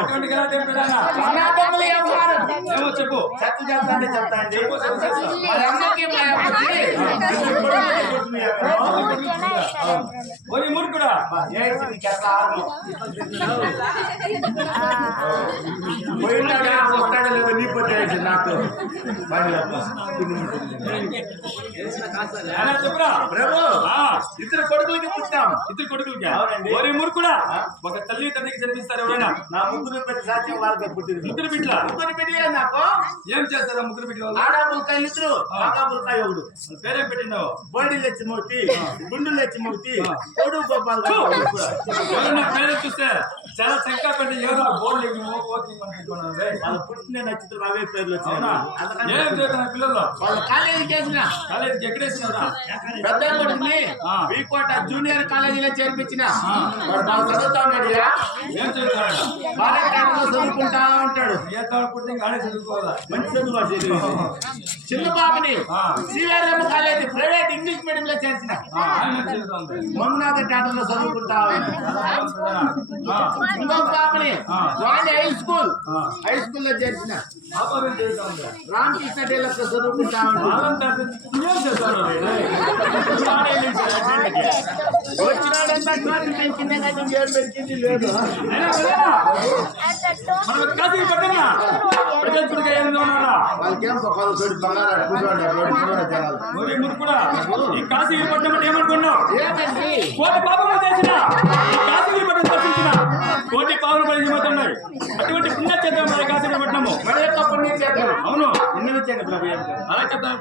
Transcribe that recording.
అటువంటి గలాటే పిల్లనా అనాథముల వ్యవహారం ఏమో చెప్పు. చెత్త చేస్తాండి చెప్తా అండి. మరి అమ్మకి మా అమ్మకి ఓరి మూర్ఖుడా ఏంటి చెత్త ఆరు పోయినాడా వస్తాడా లేదా నీ పొద్దు నాకు అలా చెప్పురా. ప్రభు ఇద్దరు కొడుకులకి పుట్టాం. ఇద్దరు కొడుకులకి. అవునండి. ఓరి మూర్ఖుడా ఒక తల్లి తండ్రికి జన్మిస్తారు ఎవరైనా? నా ముగ్గురు పెద్ద సాధ్యం వాళ్ళకి పుట్టింది. ముగ్గురు బిడ్డ. ముగ్గురు బిడ్డ నాకు ఏం చేస్తారా ముగ్గురు బిడ్డ వాళ్ళు? ఆడపుల్కాయలు ఇద్దరు ఆడపుల్కాయ ఒకడు. పేరేం పెట్టినావు? బోడీలు లచ్చిమూర్తి, గుండు లచ్చిమూర్తి, కొడు గోపాల్ ఎవరైనా పేరు చూస్తే చాలా చక్కగా పెట్టి ఎవరో బోర్డు వాళ్ళు పుట్టిన నక్షత్రం అవే పేర్లు అవునా? వచ్చినాయి. ఏం చేస్తున్నా పిల్లలు? వాళ్ళు కాలేజీకి వేసిన కాలేజీకి ఎక్కడేసినారా? పెద్ద కొడుకుని వీకోట జూనియర్ కాలేజీలో చేర్పించిన వాడు బాగా చదువుతా ఉన్నాడు. ఏం చేస్తారా? బాగా చదువుకుంటా ఉంటాడు. ఏ తాడు పుట్టి ఆడే చదువుకోవాలా? మంచి చదువు వాడు చదివేది. చిన్న బాబుని శ్రీవారమ్మ కాలేజీ ప్రైవేట్ ఇంగ్లీష్ మీడియం లో చేర్చిన మంగనాథ థియేటర్లో చదువుకుంటా ఇంకొక బాబుని వాణి హై స్కూల్లో చేర్చిన రామకృష్ణ డేలర్ లో చదువుకుంటా వచ్చినాడంతా కింద పెరిగింది లేదు. వాళ్ళకేం కాశీపట్నం ఏమనుకున్నావు? ఏమండి కోటి పాపములు చేసిన కాశీపట్నం దర్శించిన కోటి పాపలు పరిచయమవుతున్నాయి. అటువంటి పుణ్యక్షేత్రం మన కాశీపట్నము. మరి యొక్క పుణ్యక్షేత్రం అవును ఎన్ని వచ్చాను ప్రభు అలా చెప్తాను.